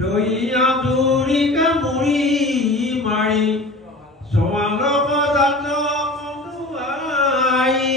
দইয়া দৌৰি কামুৰি মাৰি সমালক জাত কন্দুৱাই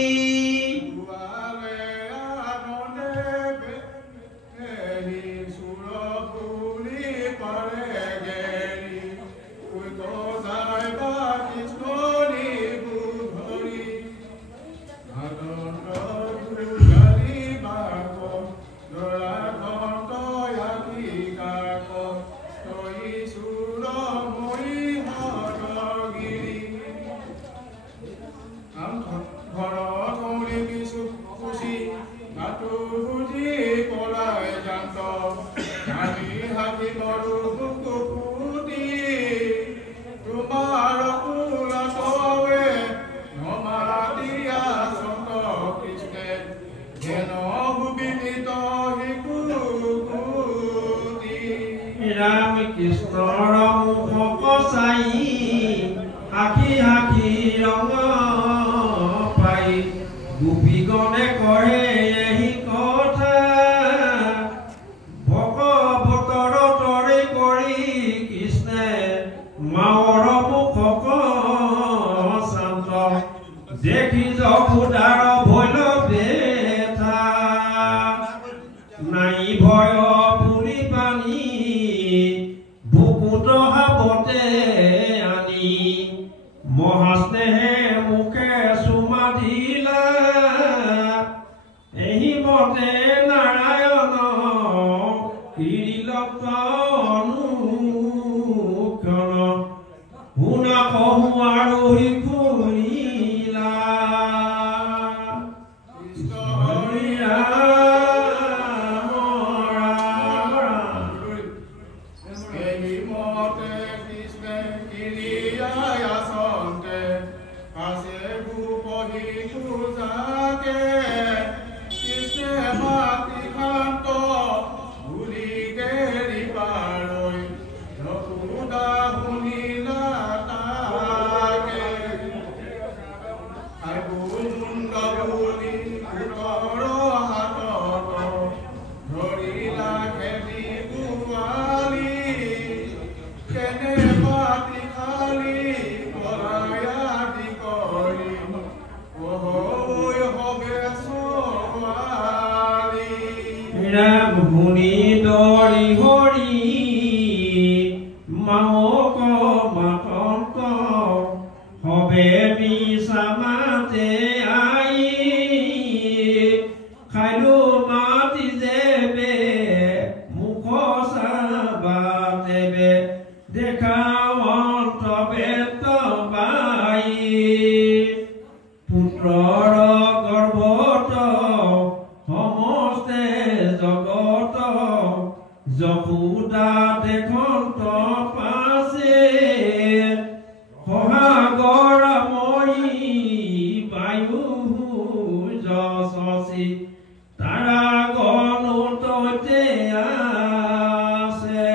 Ram Krishna Ramukh Sai Haki Haki Ranga Pai Gopi Gone Kore Ehi Kotha Bhagavatar Tore Kori Krishna Maor Mukh Santa Dekhi Jokudar Bhoil Betha Nai Bhoyo Puri Pani Bukutohabate ani mohasnehe mukhe sumadhila ehi mote narayana kirilokta anukhana huna kohu arohi kurila Muni dori hori maoko matonto hobe bisamate ai khailu mati jebe mukho sabatebe dekhawan tobe tobai putror garbhoto homoste জগত জপুদা দেখন্ত পাছে সহাগৰ মই বায়ু যশসী তাৰা গণতে আছে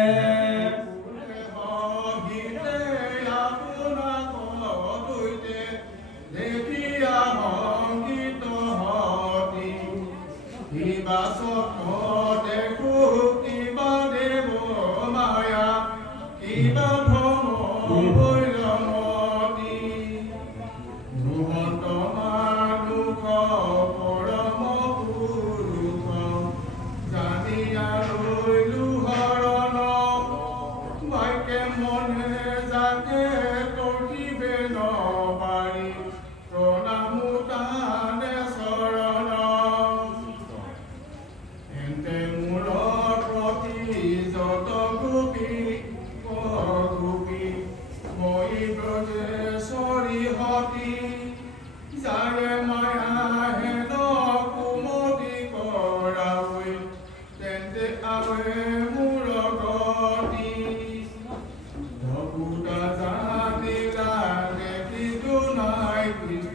Sorry, Hoti, Zaya.